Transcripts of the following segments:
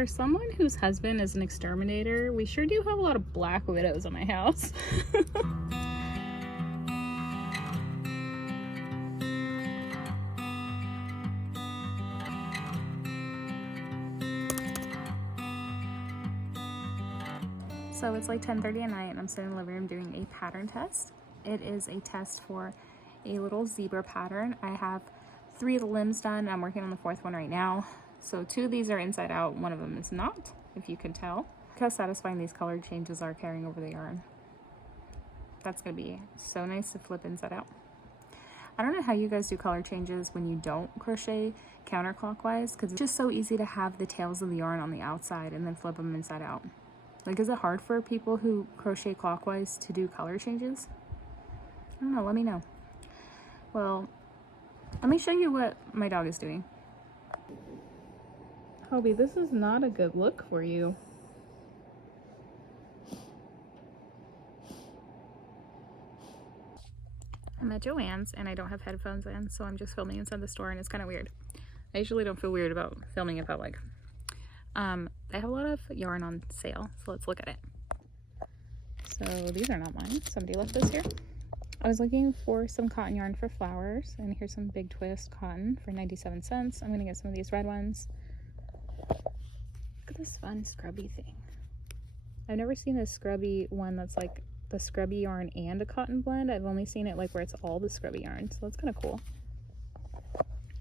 For someone whose husband is an exterminator, we sure do have a lot of black widows in my house. So it's like 10:30 at night and I'm sitting in the living room doing a pattern test. It is a test for a little zebra pattern. I have 3 of the limbs done. I'm working on the 4th one right now. So 2 of these are inside out, 1 of them is not, if you can tell. Look how satisfying these color changes are carrying over the yarn. That's gonna be so nice to flip inside out. I don't know how you guys do color changes when you don't crochet counterclockwise, because it's just so easy to have the tails of the yarn on the outside and then flip them inside out. Like, is it hard for people who crochet clockwise to do color changes? I don't know, let me know. Well, let me show you what my dog is doing. Hobie, this is not a good look for you. I'm at Joann's and I don't have headphones in, so I'm just filming inside the store and it's kind of weird. I usually don't feel weird about filming in public. They have a lot of yarn on sale, so let's look at it. So these are not mine. Somebody left this here. I was looking for some cotton yarn for flowers, and here's some big twist cotton for 97 cents. I'm gonna get some of these red ones. Look at this fun scrubby thing. I've never seen a scrubby one that's like the scrubby yarn and a cotton blend. I've only seen it like where it's all the scrubby yarn, so that's kind of cool.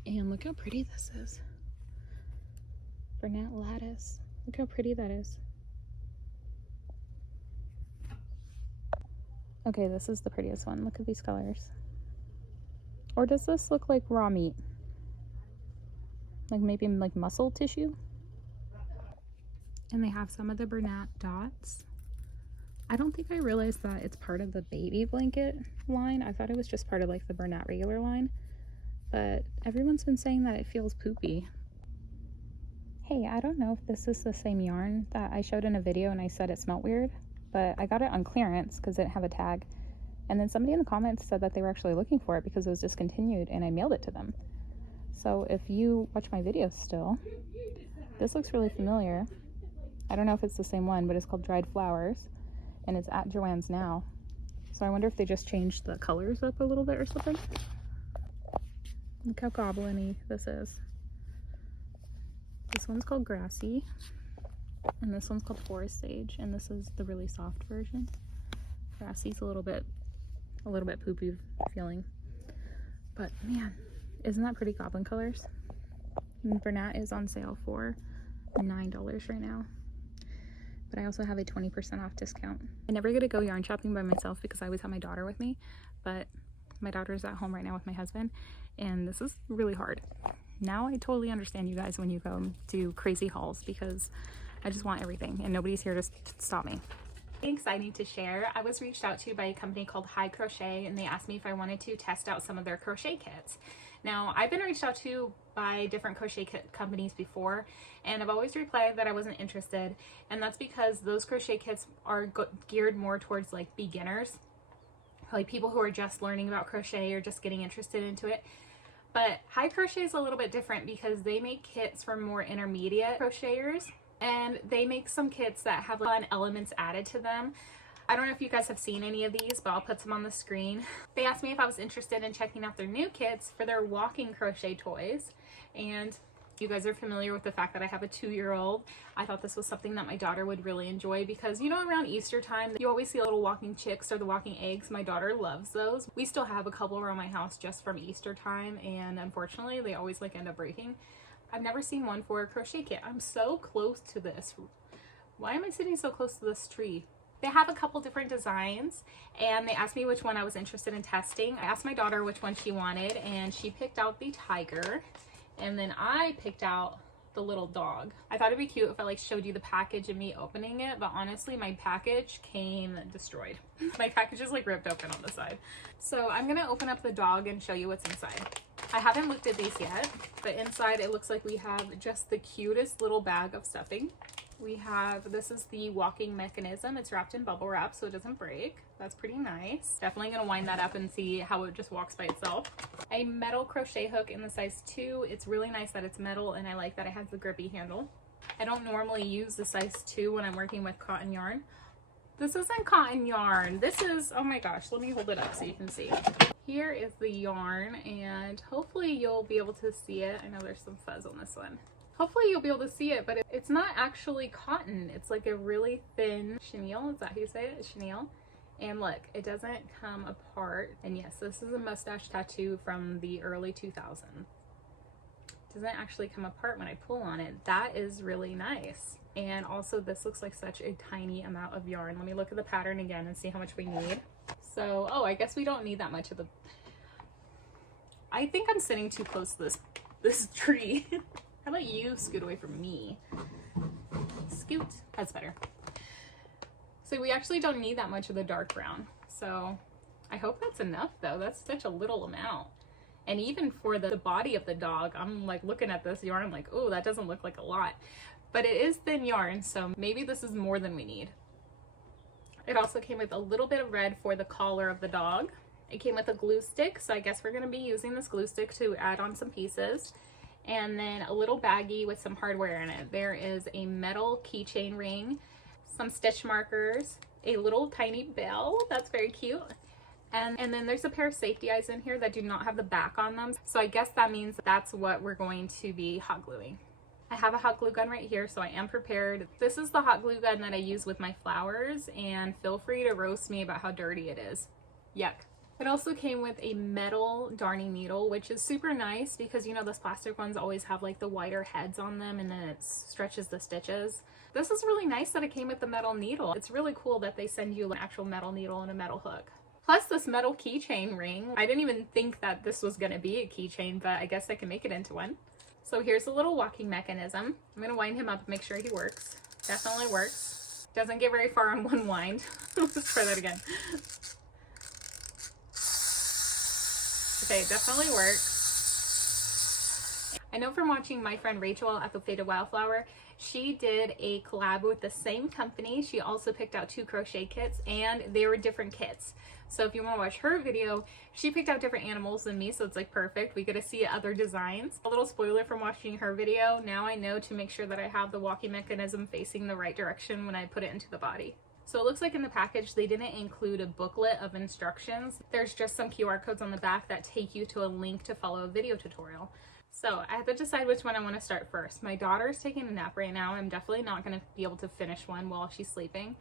And look how pretty this is. Bernat lattice. Look how pretty that is. Okay, this is the prettiest one. Look at these colors. Or does this look like raw meat? Like maybe like muscle tissue? And they have some of the Bernat dots. I don't think I realized that it's part of the baby blanket line. I thought it was just part of like the Bernat regular line. But everyone's been saying that it feels poopy. Hey, I don't know if this is the same yarn that I showed in a video and I said it smelled weird, but I got it on clearance because it didn't have a tag. And then somebody in the comments said that they were actually looking for it because it was discontinued, and I mailed it to them. So if you watch my videos still, this looks really familiar. I don't know if it's the same one, but it's called Dried Flowers and it's at Joann's now. So I wonder if they just changed the colors up a little bit or something. Look how goblin-y this is. This one's called Grassy, and this one's called Forest Sage, and this is the really soft version. Grassy's a little bit poopy feeling, but man, isn't that pretty goblin colors? And Bernat is on sale for $9 right now, but I also have a 20% off discount. I never get to go yarn shopping by myself because I always have my daughter with me, but my daughter's at home right now with my husband, and this is really hard. Now I totally understand you guys when you go do crazy hauls, because I just want everything and nobody's here to stop me. Thanks, I need to share. I was reached out to by a company called Hicrochet, and they asked me if I wanted to test out some of their crochet kits. Now, I've been reached out to by different crochet kit companies before, and I've always replied that I wasn't interested, and that's because those crochet kits are geared more towards like beginners, like people who are just learning about crochet or just getting interested into it. But Hicrochet is a little bit different because they make kits for more intermediate crocheters, and they make some kits that have fun elements added to them. I don't know if you guys have seen any of these, but I'll put some on the screen. They asked me if I was interested in checking out their new kits for their walking crochet toys, and you guys are familiar with the fact that I have a 2-year-old. I thought this was something that my daughter would really enjoy because, you know, around Easter time, you always see little walking chicks or the walking eggs. My daughter loves those. We still have a couple around my house just from Easter time, and unfortunately, they always like end up breaking. I've never seen one for a crochet kit. I'm so close to this. Why am I sitting so close to this tree? They have a couple different designs, and they asked me which one I was interested in testing. I asked my daughter which one she wanted, and she picked out the tiger. And then I picked out the little dog. I thought it'd be cute if I like showed you the package and me opening it, but honestly my package came destroyed. My package is like ripped open on the side. So I'm gonna open up the dog and show you what's inside. I haven't looked at these yet, but inside it looks like we have just the cutest little bag of stuffing. We have, this is the walking mechanism. It's wrapped in bubble wrap so it doesn't break. That's pretty nice. Definitely gonna wind that up and see how it just walks by itself. A metal crochet hook in the size 2. It's really nice that it's metal, and I like that it has the grippy handle. I don't normally use the size 2 when I'm working with cotton yarn. This isn't cotton yarn. This is, oh my gosh, let me hold it up so you can see. Here is the yarn, and hopefully you'll be able to see it. I know there's some fuzz on this one. Hopefully you'll be able to see it, but it's not actually cotton. It's like a really thin chenille. Is that how you say it? Chenille. And look, it doesn't come apart. And yes, this is a mustache tattoo from the early 2000s. It doesn't actually come apart when I pull on it. That is really nice. And also this looks like such a tiny amount of yarn. Let me look at the pattern again and see how much we need. So, oh, I guess we don't need that much of the... I think I'm sitting too close to this tree. How about you scoot away from me? Scoot. That's better. So we actually don't need that much of the dark brown. So I hope that's enough though. That's such a little amount. And even for the body of the dog, I'm like looking at this yarn like, oh, that doesn't look like a lot. But it is thin yarn, so maybe this is more than we need. It also came with a little bit of red for the collar of the dog. It came with a glue stick, so I guess we're gonna be using this glue stick to add on some pieces. And then a little baggie with some hardware in it. There is a metal keychain ring, some stitch markers, a little tiny bell, that's very cute. And then there's a pair of safety eyes in here that do not have the back on them. So I guess that means that's what we're going to be hot gluing. I have a hot glue gun right here, so I am prepared. This is the hot glue gun that I use with my flowers, and feel free to roast me about how dirty it is. Yuck. It also came with a metal darning needle, which is super nice because, you know, those plastic ones always have like the wider heads on them and then it stretches the stitches. This is really nice that it came with the metal needle. It's really cool that they send you an actual metal needle and a metal hook. Plus this metal keychain ring. I didn't even think that this was going to be a keychain, but I guess I can make it into one. So here's a little walking mechanism. I'm going to wind him up and make sure he works. Definitely works. Doesn't get very far on one wind. Let's try that again. Okay, it definitely works. I know from watching my friend Rachel at the Faded Wildflower, she did a collab with the same company. She also picked out 2 crochet kits, and they were different kits. So if you want to watch her video, she picked out different animals than me, so it's like perfect. We get to see other designs. A little spoiler from watching her video, now I know to make sure that I have the walking mechanism facing the right direction when I put it into the body. So it looks like in the package they didn't include a booklet of instructions. There's just some QR codes on the back that take you to a link to follow a video tutorial. So I have to decide which one I want to start first. My daughter is taking a nap right now. I'm definitely not going to be able to finish one while she's sleeping.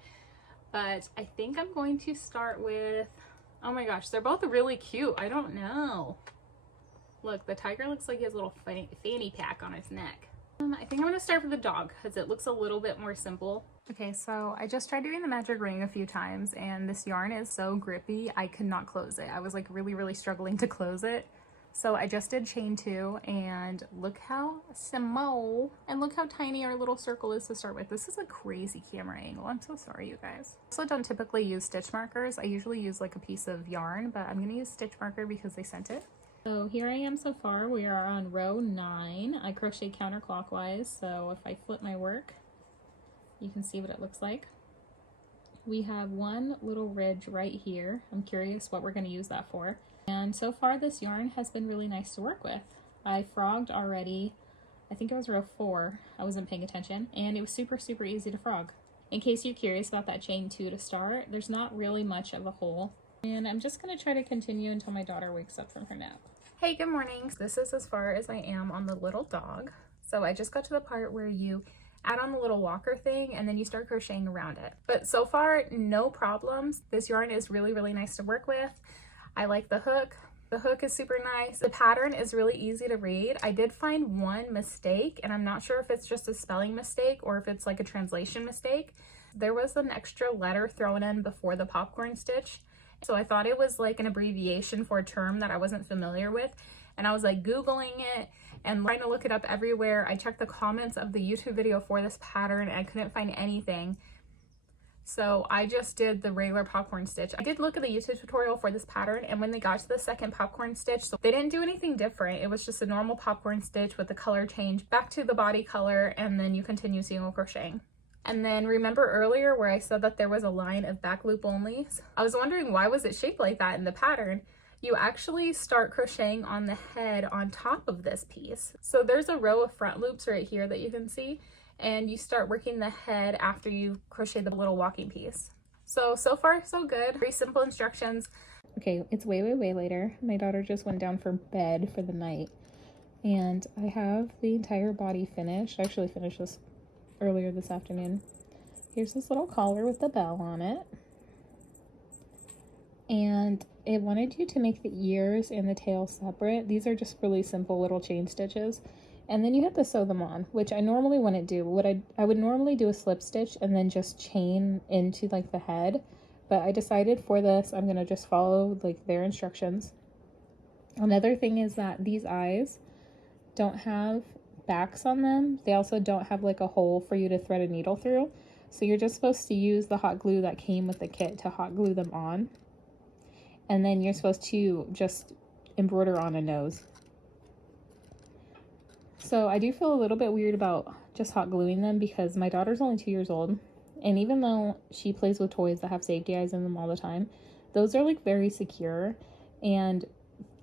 But I think I'm going to start with, oh my gosh, they're both really cute. I don't know. Look, the tiger looks like he has a little fanny pack on his neck. I think I'm going to start with the dog because it looks a little bit more simple. Okay, so I just tried doing the magic ring a few times and this yarn is so grippy, I could not close it. I was like really struggling to close it. So I just did chain 2 and look how small and look how tiny our little circle is to start with. This is a crazy camera angle. I'm so sorry, you guys. I also don't typically use stitch markers. I usually use like a piece of yarn, but I'm going to use stitch marker because they sent it. So here I am so far. We are on row 9. I crochet counterclockwise, so if I flip my work, you can see what it looks like. We have one little ridge right here. I'm curious what we're going to use that for. And so far this yarn has been really nice to work with. I frogged already, I think it was row 4, I wasn't paying attention, and it was super easy to frog. In case you're curious about that chain 2 to start, there's not really much of a hole. And I'm just going to try to continue until my daughter wakes up from her nap. Hey, good morning. This is as far as I am on the little dog. So I just got to the part where you add on the little walker thing and then you start crocheting around it. But so far, no problems. This yarn is really nice to work with. I like the hook. The hook is super nice. The pattern is really easy to read. I did find one mistake, and I'm not sure if it's just a spelling mistake or if it's like a translation mistake. There was an extra letter thrown in before the popcorn stitch. So I thought it was like an abbreviation for a term that I wasn't familiar with. And I was like Googling it and trying to look it up everywhere. I checked the comments of the YouTube video for this pattern and I couldn't find anything. So I just did the regular popcorn stitch. I did look at the YouTube tutorial for this pattern, and when they got to the second popcorn stitch, so they didn't do anything different. It was just a normal popcorn stitch with the color change back to the body color, and then you continue single crocheting. And then remember earlier where I said that there was a line of back loop only? I was wondering why was it shaped like that in the pattern. You actually start crocheting on the head on top of this piece. So there's a row of front loops right here that you can see. and you start working the head after you crochet the little walking piece. So far so good. Very simple instructions. Okay, it's way later. My daughter just went down for bed for the night, and I have the entire body finished. I actually finished this earlier this afternoon. Here's this little collar with the bell on it, and it wanted you to make the ears and the tail separate. These are just really simple little chain stitches, and then you have to sew them on, which I normally wouldn't do. What I would normally do a slip stitch and then just chain into like the head, but I decided for this I'm gonna just follow like their instructions. Another thing is that these eyes don't have backs on them. They also don't have like a hole for you to thread a needle through, so you're just supposed to use the hot glue that came with the kit to hot glue them on, and then you're supposed to just embroider on a nose. So I do feel a little bit weird about just hot gluing them because my daughter's only 2 years old, and even though she plays with toys that have safety eyes in them all the time, those are like very secure, and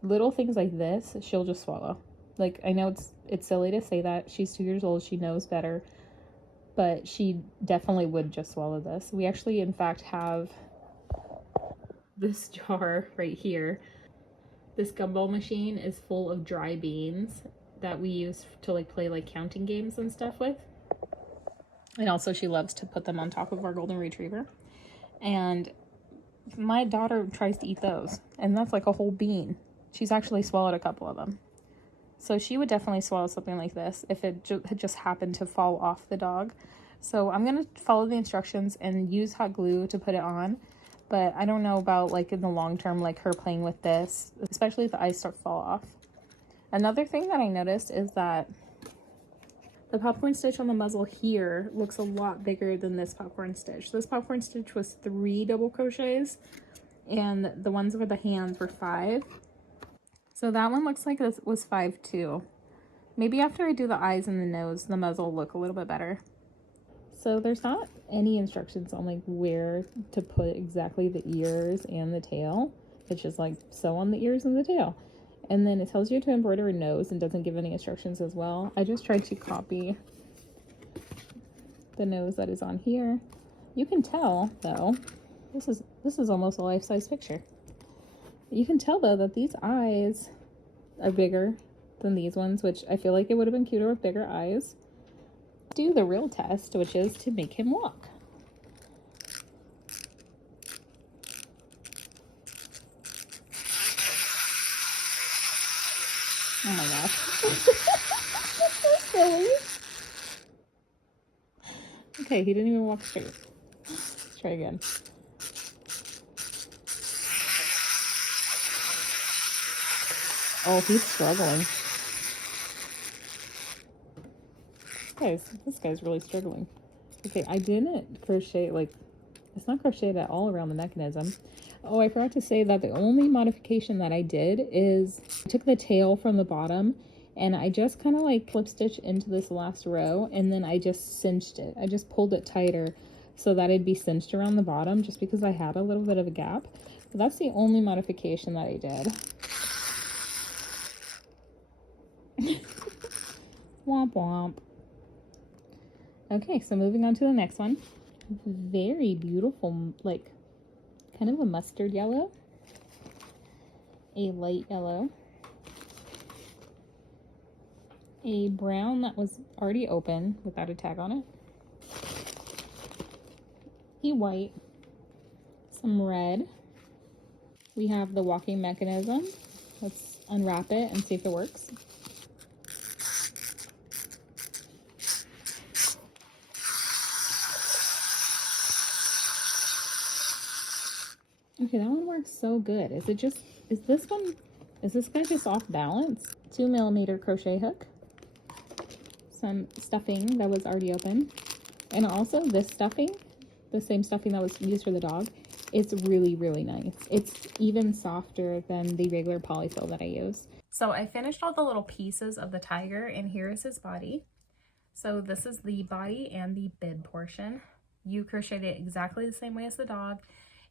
little things like this she'll just swallow. Like, I know it's silly to say that, she's 2 years old, she knows better, but she definitely would just swallow this. We actually in fact have this jar right here. This gumball machine is full of dry beans that we use to like play like counting games and stuff with. And also she loves to put them on top of our golden retriever. And my daughter tries to eat those, and that's like a whole bean. She's actually swallowed a couple of them. So she would definitely swallow something like this if it had just happened to fall off the dog. So I'm going to follow the instructions and use hot glue to put it on. But I don't know about like in the long term, like her playing with this, especially if the eyes start to fall off. Another thing that I noticed is that the popcorn stitch on the muzzle here looks a lot bigger than this popcorn stitch. This popcorn stitch was 3 double crochets, and the ones for the hands were 5. So that one looks like this was 5 too. Maybe after I do the eyes and the nose, the muzzle will look a little bit better. So there's not any instructions on like where to put exactly the ears and the tail. It's just like sew on the ears and the tail. And then it tells you to embroider a nose and doesn't give any instructions as well. I just tried to copy the nose that is on here. You can tell though, this is almost a life-size picture. You can tell though that these eyes are bigger than these ones, which I feel like it would have been cuter with bigger eyes. Do the real test, which is to make him walk. Oh my gosh. That's so silly. Okay, he didn't even walk straight. Let's try again. Oh, he's struggling. Guys, this guy's really struggling. Okay, I didn't crochet, like, it's not crocheted at all around the mechanism. Oh, I forgot to say that the only modification that I did is I took the tail from the bottom and I just kind of like slip stitch into this last row, and then I just cinched it. I just pulled it tighter so that it'd be cinched around the bottom just because I had a little bit of a gap. But that's the only modification that I did. Womp womp. Okay, so moving on to the next one. Very beautiful, like kind of a mustard yellow, a light yellow, a brown that was already open without a tag on it, a white, some red. We have the walking mechanism. Let's unwrap it and see if it works. Okay, that one works so good. Is this guy just off balance? 2mm crochet hook, some stuffing that was already open, and also this stuffing, the same stuffing that was used for the dog. It's really, really nice. It's even softer than the regular polyfill that I use. So I finished all the little pieces of the tiger, and here is his body. So this is the body and the bib portion. You crocheted it exactly the same way as the dog.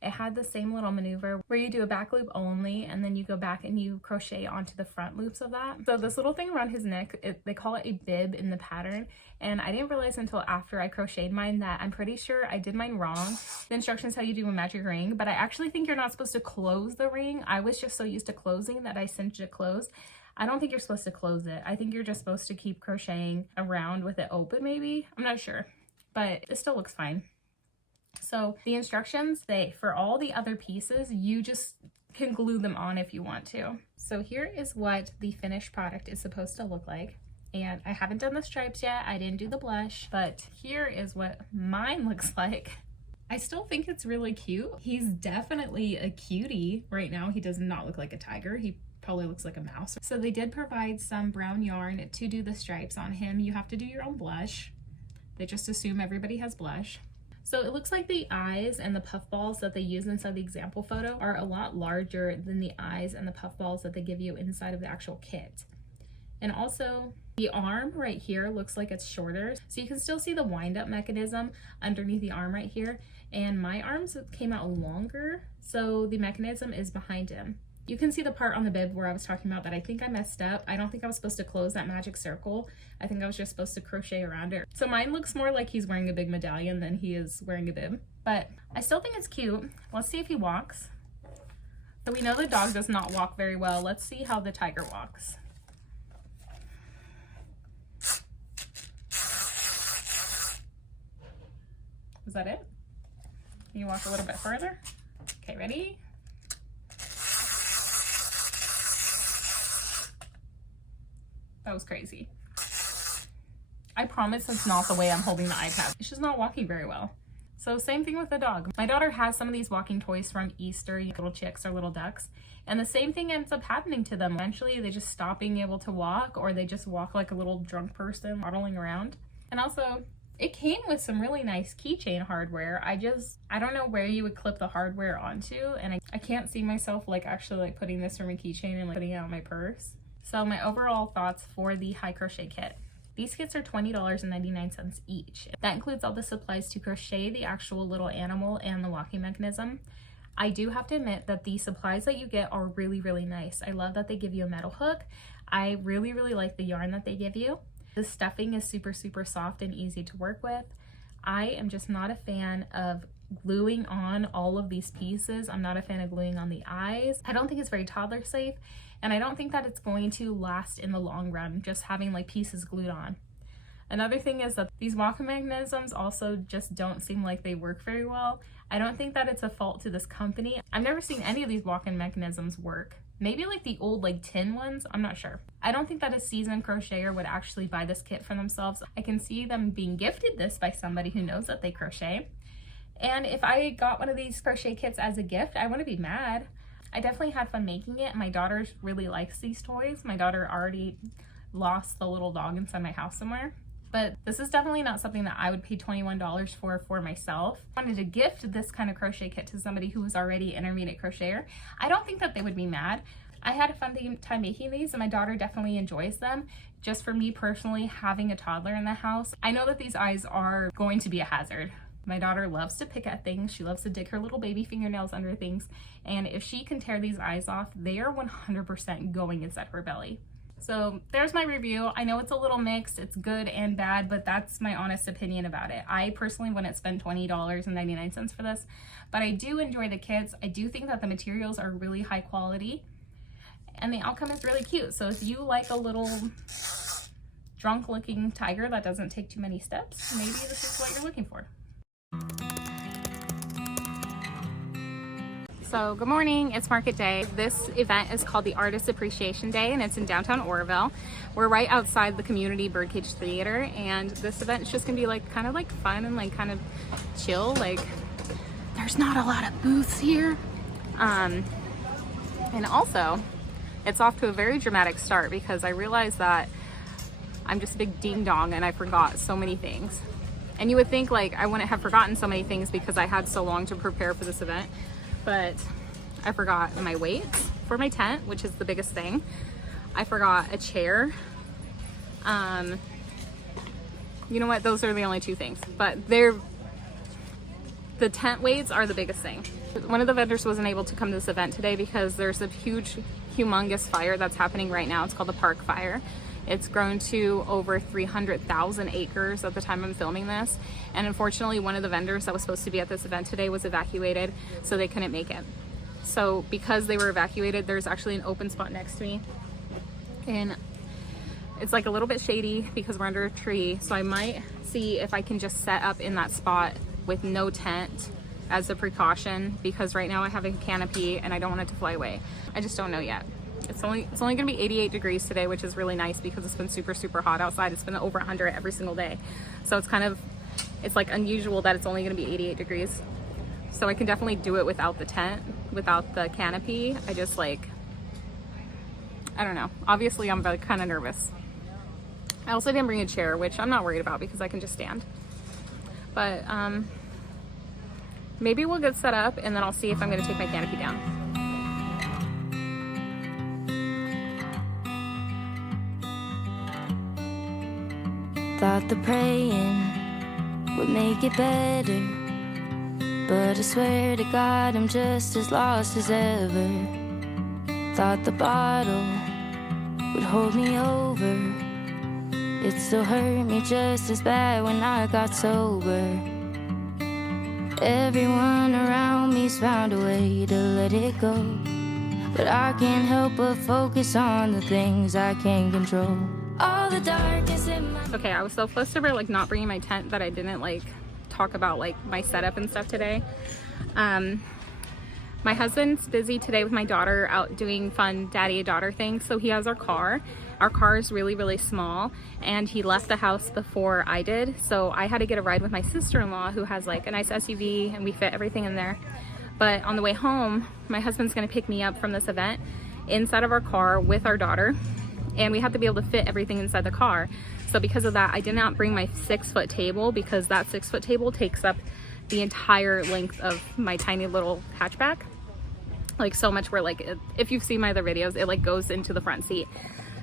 it had the same little maneuver where you do a back loop only and then you go back and you crochet onto the front loops of that. So this little thing around his neck, they call it a bib in the pattern, and I didn't realize until after I crocheted mine that I'm pretty sure I did mine wrong. The instructions tell you to do a magic ring, but I actually think you're not supposed to close the ring. I was just so used to closing that I cinched it closed. I don't think you're supposed to close it. I think you're just supposed to keep crocheting around with it open maybe. I'm not sure, but it still looks fine. So the instructions say for all the other pieces, you just can glue them on if you want to. So here is what the finished product is supposed to look like. And I haven't done the stripes yet. I didn't do the blush, but here is what mine looks like. I still think it's really cute. He's definitely a cutie right now. He does not look like a tiger. He probably looks like a mouse. So they did provide some brown yarn to do the stripes on him. You have to do your own blush. They just assume everybody has blush. So it looks like the eyes and the puff balls that they use inside the example photo are a lot larger than the eyes and the puff balls that they give you inside of the actual kit. And also the arm right here looks like it's shorter. So you can still see the wind up mechanism underneath the arm right here. And my arms came out longer, so the mechanism is behind him. You can see the part on the bib where I was talking about that I think I messed up. I don't think I was supposed to close that magic circle. I think I was just supposed to crochet around it. So mine looks more like he's wearing a big medallion than he is wearing a bib. But I still think it's cute. Let's see if he walks. So we know the dog does not walk very well. Let's see how the tiger walks. Is that it? Can you walk a little bit further? Okay, ready? That was crazy. I promise it's not the way I'm holding the iPad. It's just not walking very well. So same thing with the dog. My daughter has some of these walking toys from Easter, little chicks or little ducks, and the same thing ends up happening to them. Eventually they just stop being able to walk, or they just walk like a little drunk person waddling around. And also, it came with some really nice keychain hardware. I don't know where you would clip the hardware onto, and I can't see myself like actually like putting this from a keychain and like putting it on my purse. So my overall thoughts for the Hi Crochet kit. These kits are $20.99 each. That includes all the supplies to crochet the actual little animal and the walking mechanism. I do have to admit that the supplies that you get are really, really nice. I love that they give you a metal hook. I really, really like the yarn that they give you. The stuffing is super, super soft and easy to work with. I am just not a fan of gluing on all of these pieces. I'm not a fan of gluing on the eyes. I don't think it's very toddler safe, and I don't think that it's going to last in the long run, just having like pieces glued on. Another thing is that these walking mechanisms also just don't seem like they work very well. I don't think that it's a fault to this company. I've never seen any of these walking mechanisms work. Maybe like the old like tin ones, I'm not sure. I don't think that a seasoned crocheter would actually buy this kit for themselves. I can see them being gifted this by somebody who knows that they crochet. And if I got one of these crochet kits as a gift, I wouldn't be mad. I definitely had fun making it. My daughter really likes these toys. My daughter already lost the little dog inside my house somewhere. But this is definitely not something that I would pay $21 for myself. I wanted to gift this kind of crochet kit to somebody who was already an intermediate crocheter. I don't think that they would be mad. I had a fun time making these, and my daughter definitely enjoys them. Just for me personally, having a toddler in the house, I know that these eyes are going to be a hazard. My daughter loves to pick at things. She loves to dig her little baby fingernails under things. And if she can tear these eyes off, they are 100% going inside her belly. So there's my review. I know it's a little mixed, it's good and bad, but that's my honest opinion about it. I personally wouldn't spend $20.99 for this, but I do enjoy the kits. I do think that the materials are really high quality and the outcome is really cute. So if you like a little drunk looking tiger that doesn't take too many steps, maybe this is what you're looking for. So good morning, it's market day. This event is called the Artist Appreciation Day and it's in downtown Oroville. We're right outside the community birdcage theater, and this event is just gonna be like kind of like fun and like kind of chill. Like there's not a lot of booths here. And also it's off to a very dramatic start because I realized that I'm just a big ding dong and I forgot so many things. And you would think like I wouldn't have forgotten so many things because I had so long to prepare for this event. But I forgot my weights for my tent, which is the biggest thing. I forgot a chair. You know what? Those are the only two things. But the tent weights are the biggest thing. One of the vendors wasn't able to come to this event today because there's a huge, humongous fire that's happening right now. It's called the Park Fire. It's grown to over 300,000 acres at the time I'm filming this. And unfortunately, one of the vendors that was supposed to be at this event today was evacuated, so they couldn't make it. So because they were evacuated, there's actually an open spot next to me. And it's like a little bit shady because we're under a tree. So I might see if I can just set up in that spot with no tent as a precaution, because right now I have a canopy and I don't want it to fly away. I just don't know yet. It's only gonna be 88 degrees today, which is really nice because it's been super hot outside. It's been over 100 every single day. So it's like unusual that it's only gonna be 88 degrees. So I can definitely do it without the tent, without the canopy. I just like, I don't know. Obviously I'm kind of nervous. I also didn't bring a chair, which I'm not worried about because I can just stand. But maybe we'll get set up and then I'll see if I'm gonna take my canopy down. Thought the praying would make it better, but I swear to God I'm just as lost as ever. Thought the bottle would hold me over. It still hurt me just as bad when I got sober. Everyone around me's found a way to let it go, but I can't help but focus on the things I can't control. All the darkness in my... Okay, I was so flustered about like not bringing my tent that I didn't like talk about like my setup and stuff today. My husband's busy today with my daughter out doing fun daddy-daughter things, so he has our car. Our car is really small, and he left the house before I did, so I had to get a ride with my sister-in-law who has like a nice SUV and we fit everything in there. But on the way home, my husband's gonna pick me up from this event inside of our car with our daughter, and we have to be able to fit everything inside the car. So because of that, I did not bring my 6-foot table because that 6-foot table takes up the entire length of my tiny little hatchback. Like so much where like, if you've seen my other videos, it like goes into the front seat.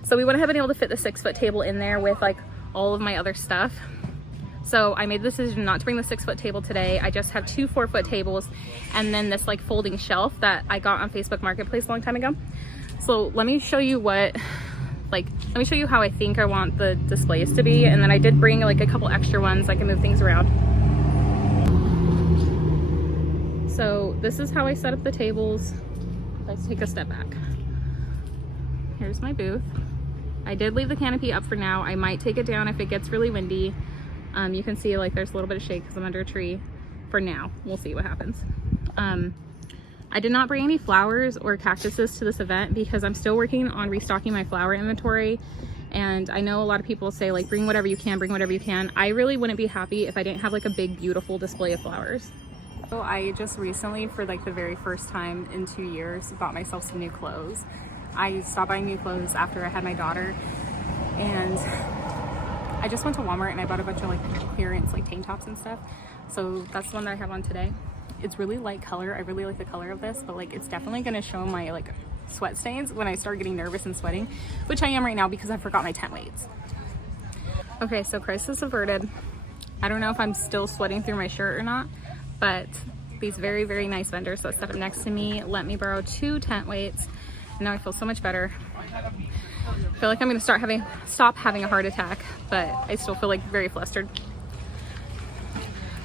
So we wouldn't have been able to fit the 6-foot table in there with like all of my other stuff. So I made the decision not to bring the 6-foot table today. I just have 2 4-foot tables and then this like folding shelf that I got on Facebook Marketplace a long time ago. So let me show you let me show you how I think I want the displays to be. And then I did bring like a couple extra ones. I can move things around. So this is how I set up the tables. Let's take a step back. Here's my booth. I did leave the canopy up for now. I might take it down if it gets really windy. You can see like there's a little bit of shade because I'm under a tree for now. We'll see what happens. I did not bring any flowers or cactuses to this event because I'm still working on restocking my flower inventory. And I know a lot of people say like, bring whatever you can, bring whatever you can. I really wouldn't be happy if I didn't have like a big, beautiful display of flowers. So I just recently, for like the very first time in 2 years, bought myself some new clothes. I stopped buying new clothes after I had my daughter, and I just went to Walmart and I bought a bunch of like clearance like tank tops and stuff. So that's the one that I have on today. It's really light color. I really like the color of this, but like it's definitely gonna show my like sweat stains when I start getting nervous and sweating, which I am right now because I forgot my tent weights. Okay, so crisis averted. I don't know if I'm still sweating through my shirt or not, but these very nice vendors that set up next to me let me borrow 2 tent weights. And now I feel so much better. I feel like I'm gonna stop having a heart attack, but I still feel like very flustered.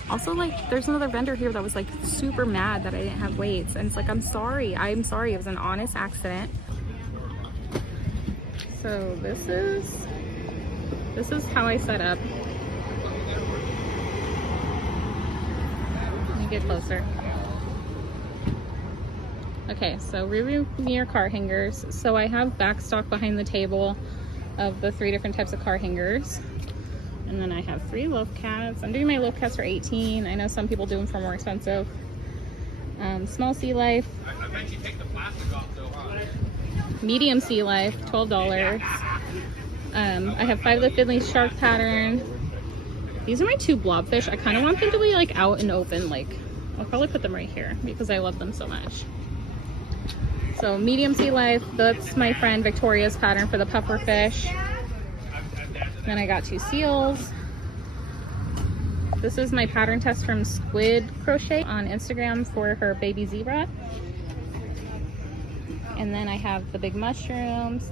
Also, like, there's another vendor here that was like super mad that I didn't have weights, and it's like, I'm sorry, it was an honest accident. So this is how I set up. Let me get closer. Okay, so rear mirror car hangers. So I have back stock behind the table of the 3 different types of car hangers. And then I have 3 loaf cats. I'm doing my loaf cats for $18. I know some people do them for more expensive. Small sea life. Medium sea life, $12. I have 5 of the Finley shark pattern. These are my 2 blobfish. I kind of want them to be like out and open. Like, I'll probably put them right here because I love them so much. So medium sea life, that's my friend Victoria's pattern for the puffer fish. Then I got 2 seals. This is my pattern test from Squid Crochet on Instagram for her baby zebra. And then I have the big mushrooms,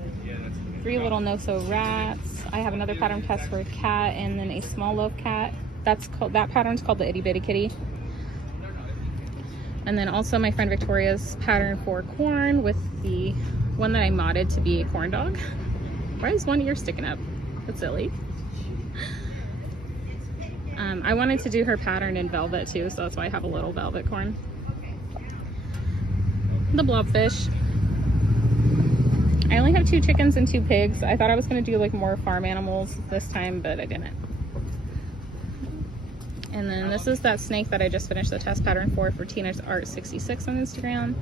3 little no-so rats. I have another pattern test for a cat and then a small loaf cat. That pattern's called the Itty Bitty Kitty. And then also my friend Victoria's pattern for corn with the one that I modded to be a corn dog. Why is one ear sticking up? That's silly. I wanted to do her pattern in velvet too, so that's why I have a little velvet corn. The blobfish. I only have 2 chickens and 2 pigs. I thought I was going to do like more farm animals this time, but I didn't. And then this is that snake that I just finished the test pattern for Tina's Art 66 on Instagram.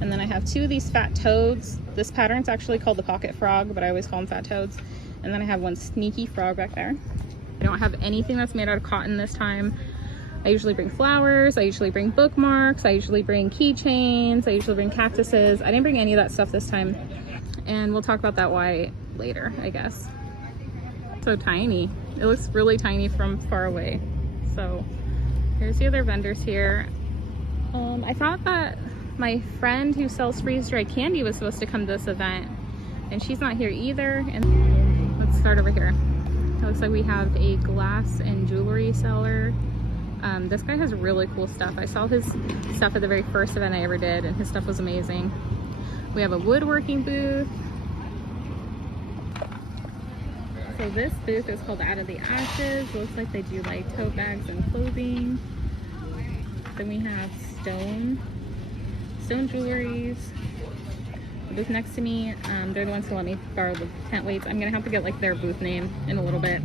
And then I have 2 of these fat toads. This pattern's actually called the pocket frog, but I always call them fat toads. And then I have one sneaky frog back there. I don't have anything that's made out of cotton this time. I usually bring flowers, I usually bring bookmarks, I usually bring keychains, I usually bring cactuses. I didn't bring any of that stuff this time. And we'll talk about that why later, I guess. So tiny. It looks really tiny from far away. So here's the other vendors here. I thought that my friend who sells freeze-dried candy was supposed to come to this event, and she's not here either. And let's start over here. It looks like we have a glass and jewelry seller. This guy has really cool stuff. I saw his stuff at the very first event I ever did, and his stuff was amazing. We have a woodworking booth. So this booth is called Out of the Ashes. Looks like they do like tote bags and clothing. Then we have stone jewelries. The booth next to me, they're the ones who let me borrow the tent weights. I'm gonna have to get like their booth name in a little bit.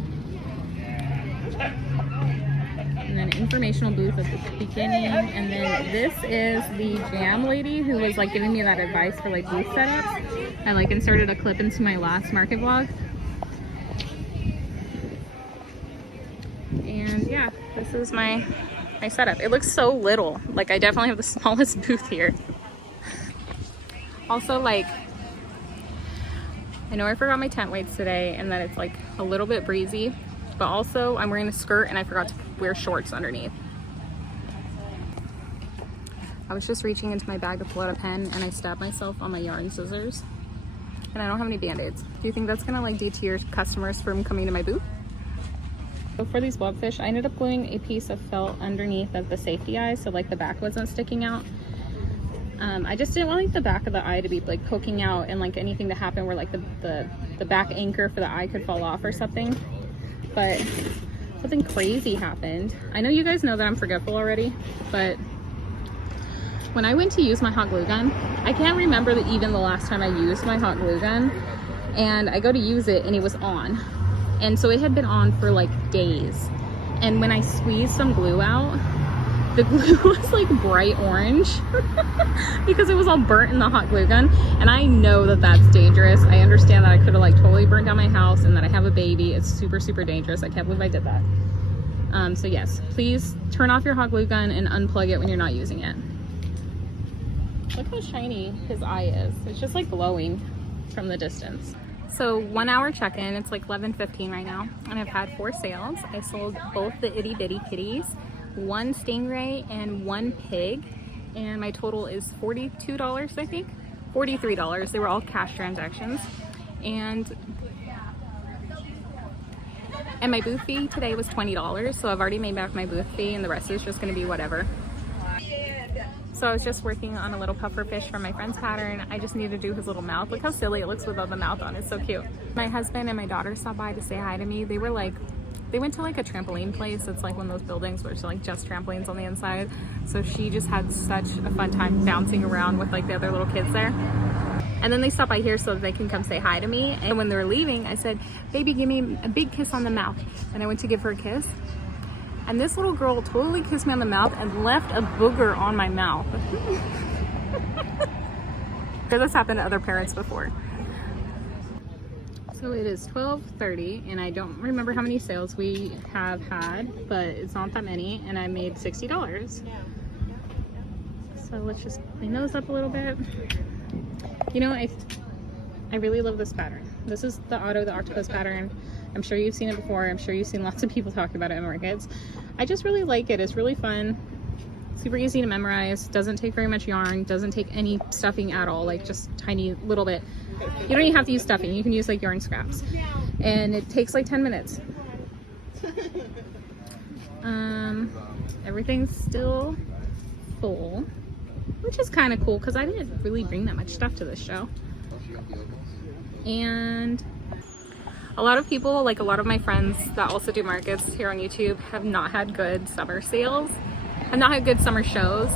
And then informational booth at the beginning. And then this is the jam lady who was like giving me that advice for like booth setups. I like inserted a clip into my last market vlog. And yeah, this is my setup. It looks so little. Like I definitely have the smallest booth here. Also, like, I know I forgot my tent weights today and that it's like a little bit breezy, but also I'm wearing a skirt and I forgot to wear shorts underneath. I was just reaching into my bag to pull out a pen and I stabbed myself on my yarn scissors. And I don't have any band-aids. Do you think that's gonna like deter customers from coming to my booth? So for these blobfish, I ended up gluing a piece of felt underneath of the safety eye so like the back wasn't sticking out. I just didn't want like the back of the eye to be like poking out and like anything to happen where like the back anchor for the eye could fall off or something. But something crazy happened. I know you guys know that I'm forgetful already, but when I went to use my hot glue gun, I can't remember even the last time I used my hot glue gun, and I go to use it and it was on. And so it had been on for like days. And when I squeezed some glue out, the glue was like bright orange because it was all burnt in the hot glue gun. And I know that that's dangerous. I understand that I could have like totally burnt down my house and that I have a baby. It's super, super dangerous. I can't believe I did that. So yes, please turn off your hot glue gun and unplug it when you're not using it. Look how shiny his eye is. It's just like glowing from the distance. So 1 hour check-in, it's like 11:15 right now, and I've had 4 sales. I sold both the itty bitty kitties, 1 stingray and 1 pig, and my total is $42, I think, $43. They were all cash transactions. And my booth fee today was $20, so I've already made back my booth fee and the rest is just gonna be whatever. So I was just working on a little puffer fish from my friend's pattern. I just need to do his little mouth. Look how silly it looks without the mouth on. It's so cute. My husband and my daughter stopped by to say hi to me. They went to like a trampoline place. It's like one of those buildings where it's like just trampolines on the inside. So she just had such a fun time bouncing around with like the other little kids there. And then they stopped by here so that they can come say hi to me. And when they were leaving, I said, baby, give me a big kiss on the mouth. And I went to give her a kiss. And this little girl totally kissed me on the mouth and left a booger on my mouth. This happened to other parents before. So it is 12:30 and I don't remember how many sales we have had, but it's not that many, and I made $60. So let's just clean those up a little bit. You know, I really love this pattern. This is the Otto the Octopus pattern. I'm sure you've seen it before. I'm sure you've seen lots of people talking about it in markets. I just really like it. It's really fun. Super easy to memorize. Doesn't take very much yarn. Doesn't take any stuffing at all. Like just tiny little bit. You don't even have to use stuffing. You can use like yarn scraps. And it takes like 10 minutes. Everything's still full, which is kind of cool because I didn't really bring that much stuff to this show. And a lot of people, like a lot of my friends that also do markets here on YouTube, have not had good summer sales, have not had good summer shows.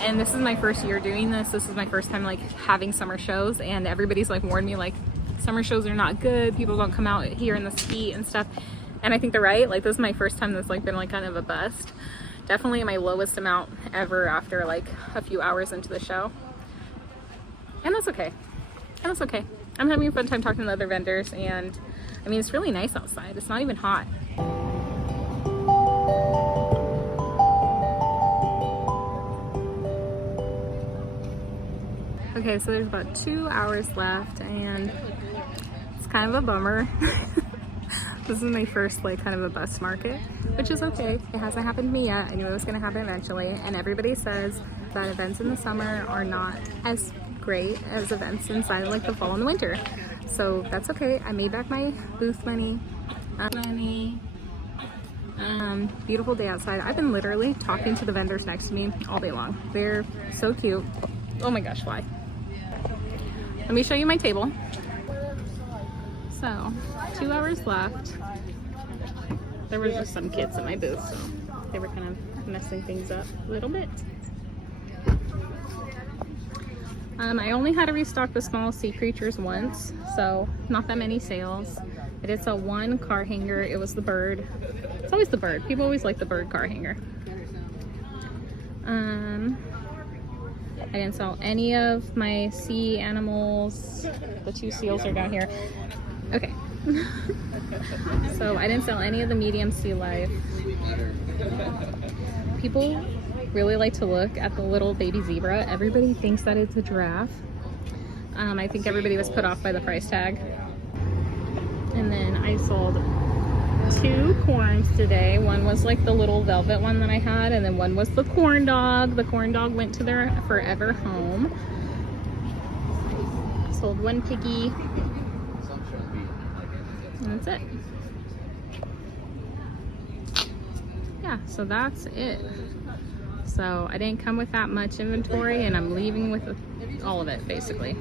And this is my first year doing this. This is my first time like having summer shows, and everybody's like warned me like summer shows are not good. People don't come out here in this heat and stuff. And I think they're right. Like this is my first time that's like been like kind of a bust. Definitely my lowest amount ever after like a few hours into the show. And that's okay. And that's okay. I'm having a fun time talking to the other vendors, and I mean, it's really nice outside. It's not even hot. Okay, so there's about 2 hours left, and it's kind of a bummer. This is my first like kind of a bust market, which is okay. It hasn't happened to me yet. I knew it was gonna happen eventually, and everybody says that events in the summer are not as great as events inside like the fall and the winter. So that's okay. I made back my booth money. Beautiful day outside. I've been literally talking to the vendors next to me all day long. They're so cute. Oh my gosh, fly. Let me show you my table. So 2 hours left. There were just some kids at my booth, so they were kind of messing things up a little bit. I only had to restock the small sea creatures once, so not that many sales. I did sell one car hanger. It was the bird. It's always the bird. People always like the bird car hanger. I didn't sell any of my sea animals. The 2 seals are down here. Okay. So I didn't sell any of the medium sea life. People really like to look at the little baby zebra. Everybody thinks that it's a giraffe. I think everybody was put off by the price tag. And then I sold 2 corns today. One was like the little velvet one that I had, and then one was the corn dog. The corn dog went to their forever home. Sold 1 piggy. And that's it. Yeah, so that's it. So I didn't come with that much inventory, and I'm leaving with all of it basically.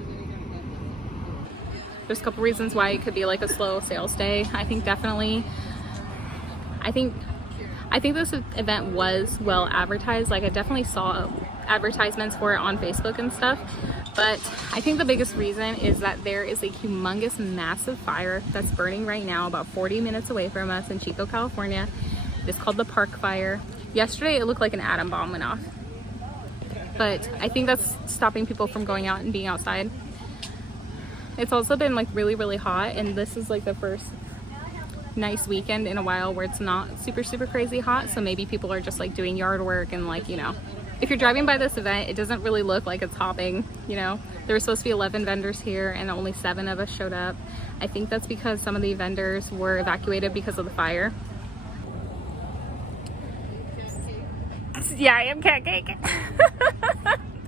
There's a couple reasons why it could be like a slow sales day. I think definitely, I think this event was well advertised. Like I definitely saw advertisements for it on Facebook and stuff. But I think the biggest reason is that there is a humongous, massive fire that's burning right now about 40 minutes away from us in Chico, California. It's called the Park Fire. Yesterday it looked like an atom bomb went off. But I think that's stopping people from going out and being outside. It's also been like really, really hot, and this is like the first nice weekend in a while where it's not super, super crazy hot. So maybe people are just like doing yard work, and like, you know, if you're driving by this event, it doesn't really look like it's hopping, you know. There were supposed to be 11 vendors here and only 7 of us showed up. I think that's because some of the vendors were evacuated because of the fire. Yeah, I am cat cake.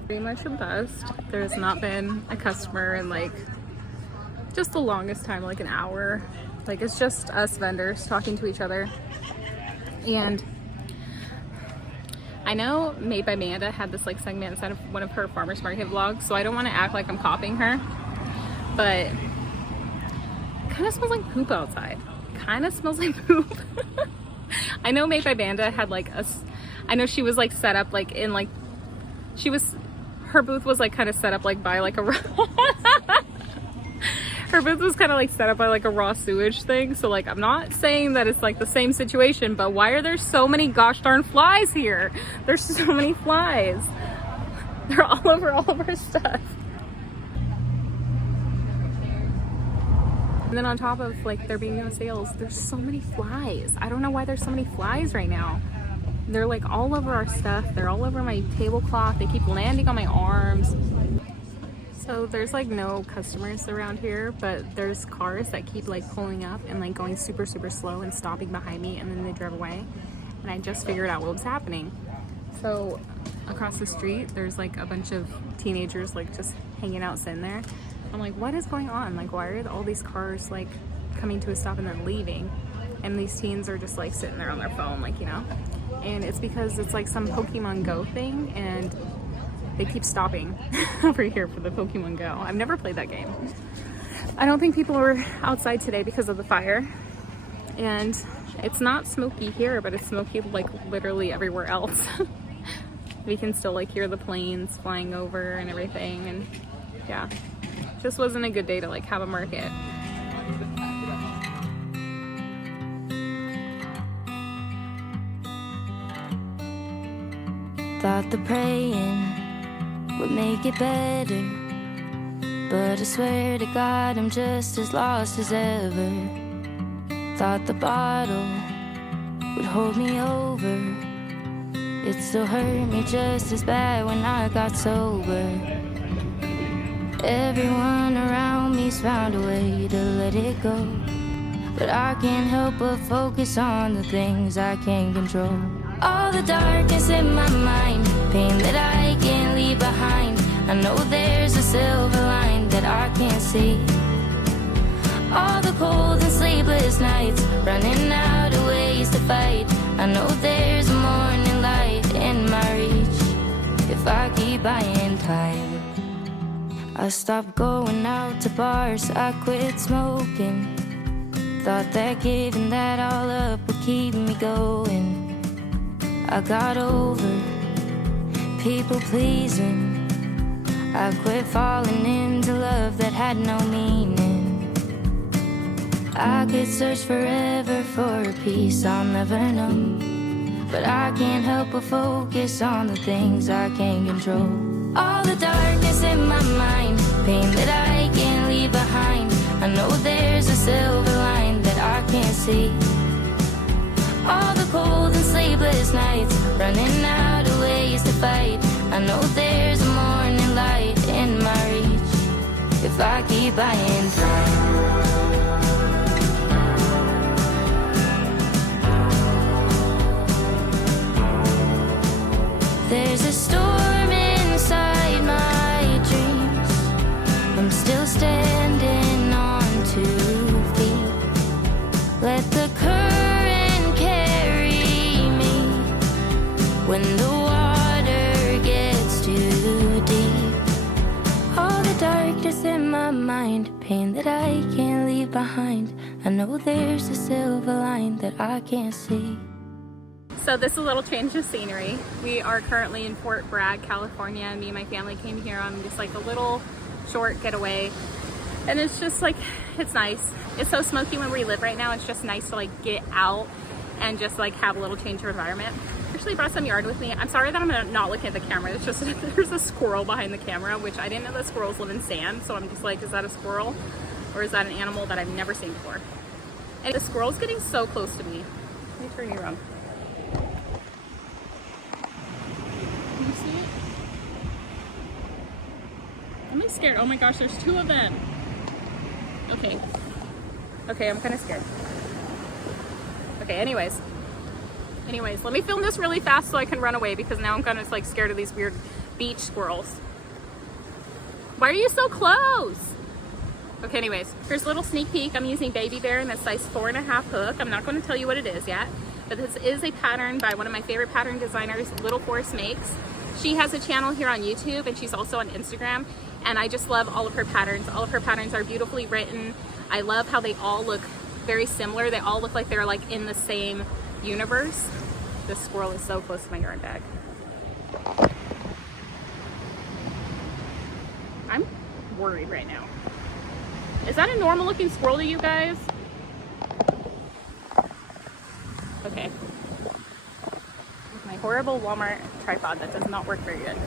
Pretty much a bust. There's not been a customer in like just the longest time, like an hour. Like it's just us vendors talking to each other. And I know Made by Amanda had this like segment inside of one of her farmers market vlogs, so I don't want to act like I'm copying her, but it kind of smells like poop outside. Kind of smells like poop. I know Made by Amanda had like I know she was like set up like in like, her booth was like kind of set up like by like a her booth was kind of like set up by like a raw sewage thing. So like, I'm not saying that it's like the same situation, but why are there so many gosh darn flies here? There's so many flies. They're all over all of our stuff. And then on top of like there being no sales, there's so many flies. I don't know why there's so many flies right now. They're like all over our stuff. They're all over my tablecloth. They keep landing on my arms. So there's like no customers around here, but there's cars that keep like pulling up and like going super slow and stopping behind me, and then they drive away. And I just figured out what was happening. So across the street there's like a bunch of teenagers like just hanging out, sitting there. I'm like, what is going on? Like, why are all these cars like coming to a stop and then leaving, and these teens are just like sitting there on their phone, like, you know? And it's because it's like some Pokemon Go thing, and they keep stopping over here for the Pokemon Go. I've never played that game. I don't think people were outside today because of the fire, and it's not smoky here, but it's smoky like literally everywhere else. We can still like hear the planes flying over and everything, and yeah, just wasn't a good day to like have a market. Thought the praying would make it better, but I swear to God I'm just as lost as ever. Thought the bottle would hold me over. It still hurt me just as bad when I got sober. Everyone around me's found a way to let it go, but I can't help but focus on the things I can't control. All the darkness in my mind, pain that I can't leave behind. I know there's a silver line that I can't see. All the cold and sleepless nights, running out of ways to fight. I know there's a morning light in my reach if I keep buying time. I stopped going out to bars, I quit smoking. Thought that giving that all up would keep me going. I got over people pleasing. I quit falling into love that had no meaning. I could search forever for a peace I'll never know, but I can't help but focus on the things I can't control. All the darkness in my mind, pain that I can't leave behind. I know there's a silver line that I can't see. All the cold and sleepless nights, running out of ways to fight. I know there's a morning light in my reach if I keep buying time. There's a storm inside my dreams. I'm still standing on 2 feet. Let the current carry me when the water gets too deep. All the darkness in my mind, pain that I can't leave behind. I know there's a silver line that I can't see. So this is a little change of scenery. We are currently in Fort Bragg, California. Me and my family came here on just like a little short getaway. And it's just like, it's nice. It's so smoky when we live right now. It's just nice to like get out and just like have a little change of environment. I actually brought some yarn with me. I'm sorry that I'm not looking at the camera. It's just there's a squirrel behind the camera, which I didn't know that squirrels live in sand. So I'm just like, is that a squirrel or is that an animal that I've never seen before? And the squirrel's getting so close to me. Let me turn you around. Can you see it? I'm scared. Oh my gosh, there's 2 of them. Okay. Okay, I'm kind of scared. Okay, anyways, let me film this really fast so I can run away, because now I'm kind of like scared of these weird beach squirrels. Why are you so close? Okay, anyways, here's a little sneak peek. I'm using Baby Bear in a size 4.5 hook. I'm not going to tell you what it is yet, but this is a pattern by one of my favorite pattern designers, Little Force Makes. She has a channel here on YouTube, and she's also on Instagram, and I just love all of her patterns. All of her patterns are beautifully written. I love how they all look very similar. They all look like they're like in the same universe. This squirrel is so close to my yarn bag. I'm worried right now. Is that a normal looking squirrel to you guys? Okay. With my horrible Walmart tripod that does not work very good.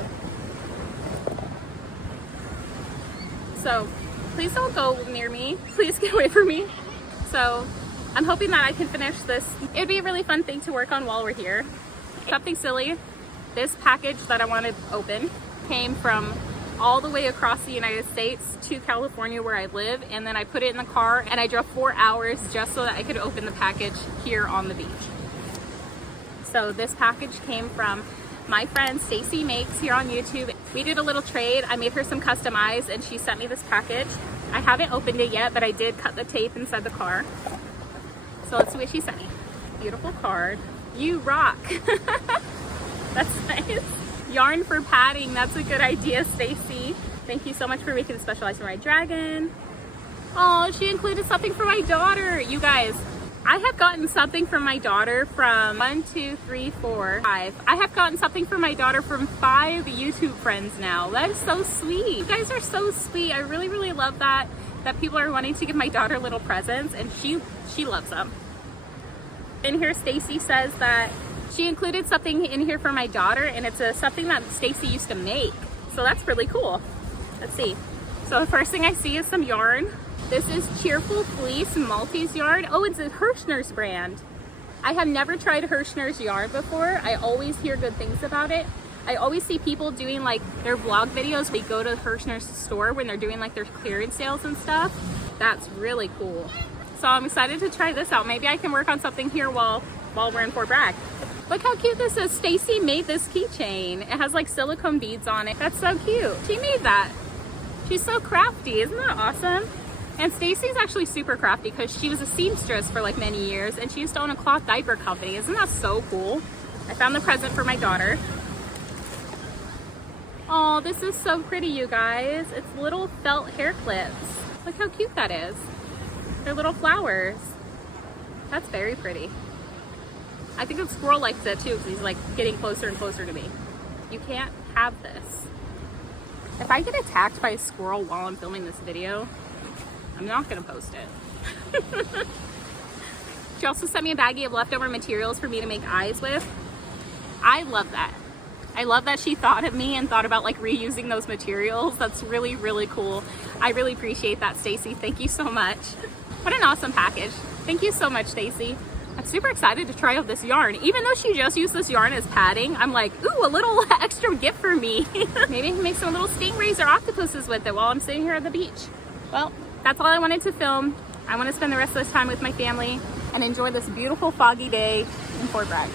So please don't go near me. Please get away from me. So I'm hoping that I can finish this. It'd be a really fun thing to work on while we're here. Something silly. This package that I want to open came from all the way across the United States to California where I live, and then I put it in the car and I drove 4 hours just so that I could open the package here on the beach. So this package came from my friend Stacy Makes here on YouTube. We did a little trade. I made her some custom eyes and she sent me this package. I haven't opened it yet, but I did cut the tape inside the car. So let's see what she sent me. Beautiful card. You rock. That's nice. Yarn for padding. That's a good idea, Stacy. Thank you so much for making the special eyes for my dragon. Oh, she included something for my daughter. You guys, I have gotten something from my daughter from 1, 2, 3, 4, 5. I have gotten something from my daughter from 5 YouTube friends now. That is so sweet. You guys are so sweet. I really, really love that people are wanting to give my daughter little presents, and she loves them. In here, Stacy says that she included something in here for my daughter, and it's something that Stacy used to make. So that's really cool. Let's see. So the first thing I see is some yarn. This is Cheerful Fleece Maltese yarn. Oh, it's a Hirschner's brand. I have never tried Hirschner's yarn before. I always hear good things about it. I always see people doing like their vlog videos. We go to Hirschner's store when they're doing like their clearance sales and stuff. That's really cool. So I'm excited to try this out. Maybe I can work on something here while we're in Fort Bragg. Look how cute this is. Stacy made this keychain. It has like silicone beads on it. That's so cute. She made that. She's so crafty. Isn't that awesome? And Stacy's actually super crafty because she was a seamstress for like many years and she used to own a cloth diaper company. Isn't that so cool? I found the present for my daughter. Oh, this is so pretty, you guys. It's little felt hair clips. Look how cute that is. They're little flowers. That's very pretty. I think the squirrel likes it too because he's like getting closer and closer to me. You can't have this. If I get attacked by a squirrel while I'm filming this video, I'm not gonna post it. She also sent me a baggie of leftover materials for me to make eyes with. I love that. I love that she thought of me and thought about like reusing those materials. That's really, really cool. I really appreciate that, Stacy. Thank you so much. What an awesome package. Thank you so much, Stacy. I'm super excited to try out this yarn. Even though she just used this yarn as padding, I'm like, ooh, a little extra gift for me. Maybe I can make some little stingrays or octopuses with it while I'm sitting here at the beach. Well, that's all I wanted to film. I want to spend the rest of this time with my family and enjoy this beautiful foggy day in Fort Bragg.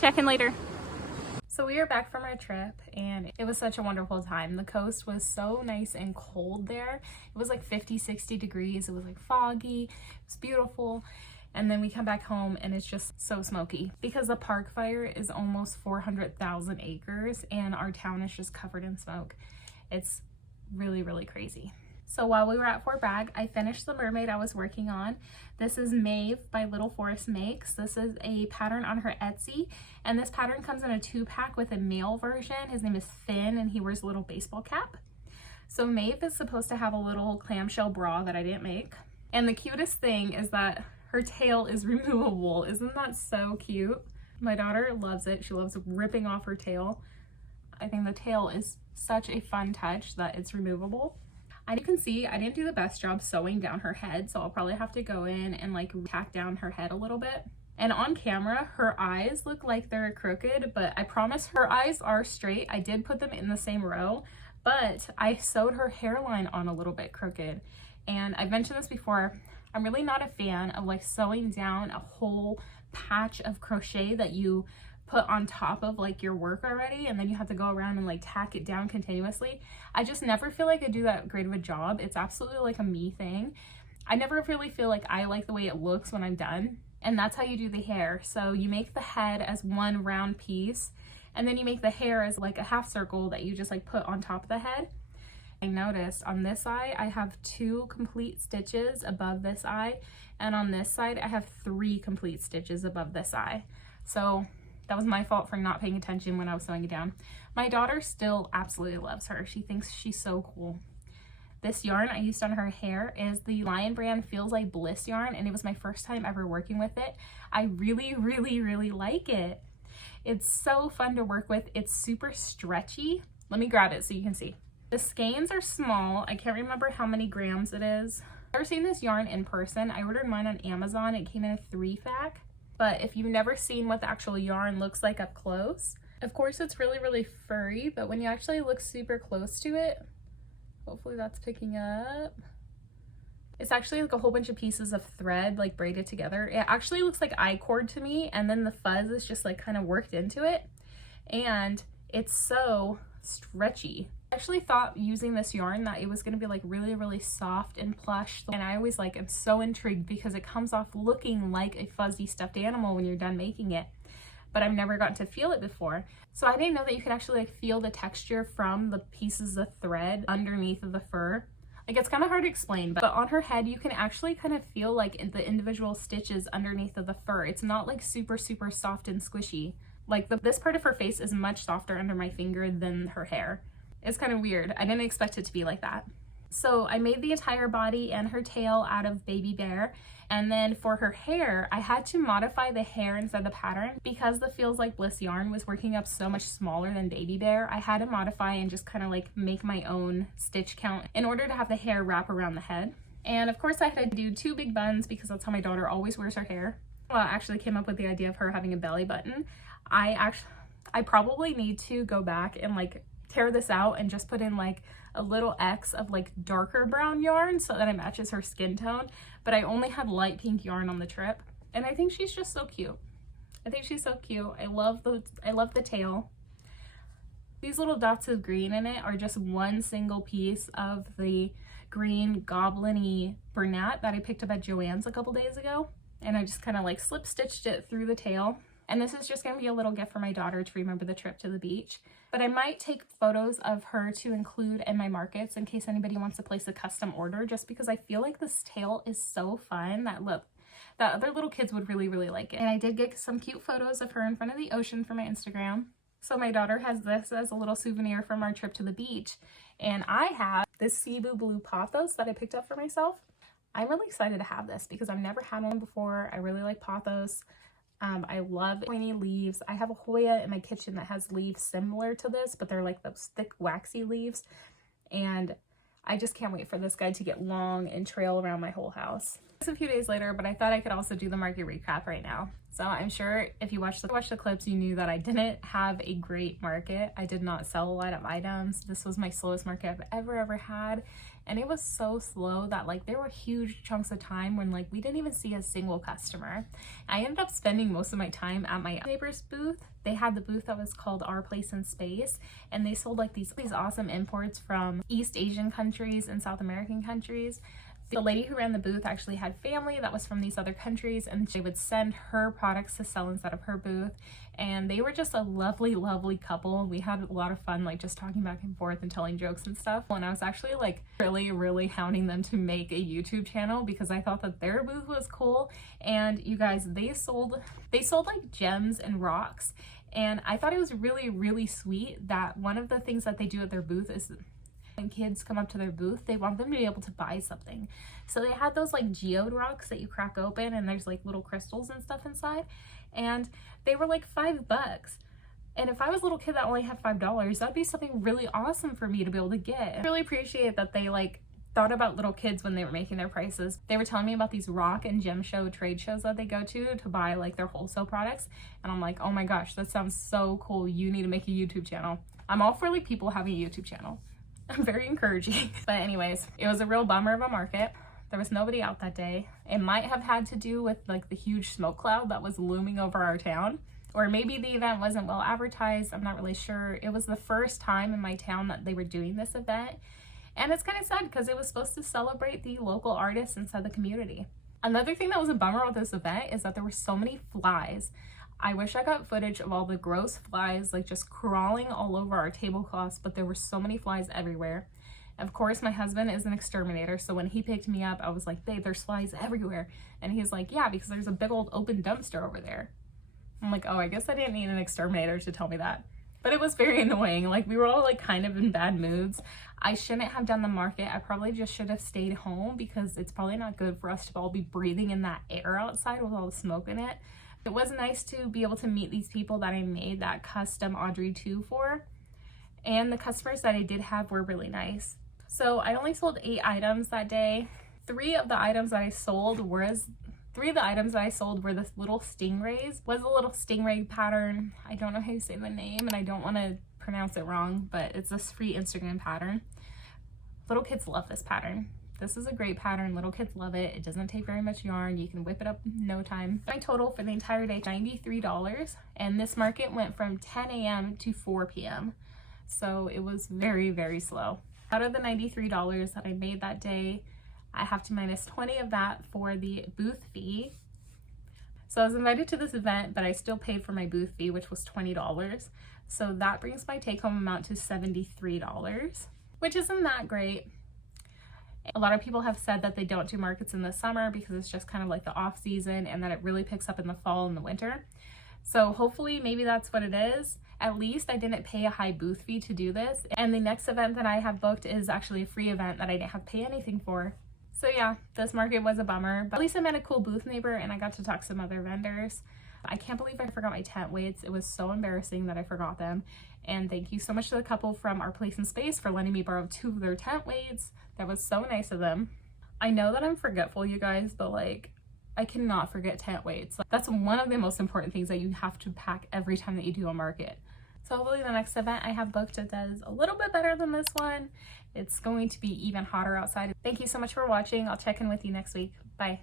Check in later. So we are back from our trip and it was such a wonderful time. The coast was so nice and cold there. It was like 50, 60 degrees. It was like foggy. It was beautiful. And then we come back home and it's just so smoky because the park fire is almost 400,000 acres and our town is just covered in smoke. It's really, really crazy. So while we were at Fort Bragg, I finished the mermaid I was working on. This is Maeve by Little Forest Makes. This is a pattern on her Etsy, and this pattern comes in a 2-pack with a male version. His name is Finn, and he wears a little baseball cap. So Maeve is supposed to have a little clamshell bra that I didn't make. And the cutest thing is that her tail is removable. Isn't that so cute? My daughter loves it. She loves ripping off her tail. I think the tail is such a fun touch that it's removable. And you can see I didn't do the best job sewing down her head, so I'll probably have to go in and like tack down her head a little bit. And on camera, her eyes look like they're crooked, but I promise her eyes are straight. I did put them in the same row, but I sewed her hairline on a little bit crooked. And I've mentioned this before, I'm really not a fan of like sewing down a whole patch of crochet that you put on top of like your work already and then you have to go around and like tack it down continuously. I just never feel like I do that great of a job. It's absolutely like a me thing. I never really feel like I like the way it looks when I'm done. And that's how you do the hair. So you make the head as one round piece and then you make the hair as like a half circle that you just like put on top of the head. I noticed on this eye I have 2 complete stitches above this eye, and on this side I have 3 complete stitches above this eye. So that was my fault for not paying attention when I was sewing it down. My daughter still absolutely loves her. She thinks she's so cool. This yarn I used on her hair is the Lion brand Feels Like Bliss yarn, and it was my first time ever working with it. I really, really, really like it. It's so fun to work with. It's super stretchy. Let me grab it so you can see. The skeins are small. I can't remember how many grams it is. I've never seen this yarn in person. I ordered mine on Amazon. It came in a 3-pack. But if you've never seen what the actual yarn looks like up close, Of course it's really, really furry, but when you actually look super close to it, hopefully that's picking up. It's actually like a whole bunch of pieces of thread like braided together. It actually looks like I-cord to me, and then the fuzz is just like kind of worked into it, and it's so stretchy. I actually thought using this yarn that it was going to be like really, really soft and plush, and I always like am so intrigued because it comes off looking like a fuzzy stuffed animal when you're done making it, but I've never gotten to feel it before. So I didn't know that you could actually like feel the texture from the pieces of thread underneath of the fur. Like, it's kind of hard to explain, but on her head you can actually kind of feel like the individual stitches underneath of the fur. It's not like super, super soft and squishy. Like this part of her face is much softer under my finger than her hair. It's kind of weird. I didn't expect it to be like that. So I made the entire body and her tail out of baby bear. And then for her hair, I had to modify the hair inside the pattern because the Feels Like Bliss yarn was working up so much smaller than baby bear. I had to modify and just kind of like make my own stitch count in order to have the hair wrap around the head. And of course I had to do 2 big buns because that's how my daughter always wears her hair. Well, I actually came up with the idea of her having a belly button. I probably need to go back and like tear this out and just put in like a little X of like darker brown yarn so that it matches her skin tone, but I only had light pink yarn on the trip, and I think she's just so cute. I think she's so cute. I love the tail. These little dots of green in it are just one single piece of the green goblin-y Bernat that I picked up at Joann's a couple days ago, and I just kind of like slip stitched it through the tail. And this is just going to be a little gift for my daughter to remember the trip to the beach. But I might take photos of her to include in my markets in case anybody wants to place a custom order, just because I feel like this tail is so fun that other little kids would really, really like it. And I did get some cute photos of her in front of the ocean for my Instagram. So my daughter has this as a little souvenir from our trip to the beach. And I have this Cebu Blue Pothos that I picked up for myself. I'm really excited to have this because I've never had one before. I really like pothos. I love pointy leaves. I have a Hoya in my kitchen that has leaves similar to this, but they're like those thick waxy leaves. And I just can't wait for this guy to get long and trail around my whole house. It's a few days later, but I thought I could also do the market recap right now. So I'm sure if you watched the clips, you knew that I didn't have a great market. I did not sell a lot of items. This was my slowest market I've ever had. And it was so slow that like there were huge chunks of time when like we didn't even see a single customer. I ended up spending most of my time at my neighbor's booth. They had the booth that was called Our Place in Space, and they sold like these awesome imports from East Asian countries and South American countries. The lady who ran the booth actually had family that was from these other countries, and she would send her products to sell inside of her booth. And they were just a lovely, lovely couple. We had a lot of fun, like just talking back and forth and telling jokes and stuff. And I was actually like really hounding them to make a YouTube channel because I thought that their booth was cool. And you guys, they sold like gems and rocks. And I thought it was really sweet that one of the things that they do at their booth is when kids come up to their booth, they want them to be able to buy something. So they had those like geode rocks that you crack open and there's like little crystals and stuff inside, and they were like $5. And if I was a little kid that only had $5, that'd be something really awesome for me to be able to get. I really appreciate that they like thought about little kids when they were making their prices. They were telling me about these rock and gem show trade shows that they go to buy like their wholesale products, and I'm like, oh my gosh, that sounds so cool. You need to make a YouTube channel. I'm all for like people having a YouTube channel. I'm very encouraging. But anyways, it was a real bummer of a market. There was nobody out that day. It might have had to do with like the huge smoke cloud that was looming over our town, or maybe the event wasn't well advertised. I'm not really sure. It was the first time in my town that they were doing this event, and it's kind of sad because it was supposed to celebrate the local artists inside the community. Another thing that was a bummer with this event is that there were so many flies. I wish I got footage of all the gross flies like just crawling all over our tablecloths, but there were so many flies everywhere. Of course, my husband is an exterminator, so when he picked me up, I was like, babe, there's flies everywhere. And he's like, yeah, because there's a big old open dumpster over there. I'm like, oh, I guess I didn't need an exterminator to tell me that. But it was very annoying. Like, we were all like kind of in bad moods. I shouldn't have done the market. I probably just should have stayed home because it's probably not good for us to all be breathing in that air outside with all the smoke in it. It was nice to be able to meet these people that I made that custom Audrey 2 for, and the customers that I did have were really nice. So I only sold 8 items that day. 3 of the items that I sold 3 of the items that I sold were this little stingrays. Was a little stingray pattern. I don't know how you say the name and I don't want to pronounce it wrong, but it's this free Instagram pattern. Little kids love this pattern. This is a great pattern. Little kids love it. It doesn't take very much yarn. You can whip it up in no time. My total for the entire day, $93. And this market went from 10 a.m. to 4 p.m. So it was very, very slow. Out of the $93 that I made that day, I have to minus 20 of that for the booth fee. So I was invited to this event, but I still paid for my booth fee, which was $20. So that brings my take-home amount to $73, which isn't that great. A lot of people have said that they don't do markets in the summer because it's just kind of like the off season and that it really picks up in the fall and the winter. So hopefully maybe that's what it is. At least I didn't pay a high booth fee to do this. And the next event that I have booked is actually a free event that I didn't have to pay anything for. So yeah, this market was a bummer, but at least I met a cool booth neighbor and I got to talk to some other vendors. I can't believe I forgot my tent weights. It was so embarrassing that I forgot them. And thank you so much to the couple from Our Place in Space for letting me borrow 2 of their tent weights. That was so nice of them. I know that I'm forgetful, you guys, but like, I cannot forget tent weights. Like, that's one of the most important things that you have to pack every time that you do a market. So hopefully the next event I have booked does a little bit better than this one. It's going to be even hotter outside. Thank you so much for watching. I'll check in with you next week. Bye.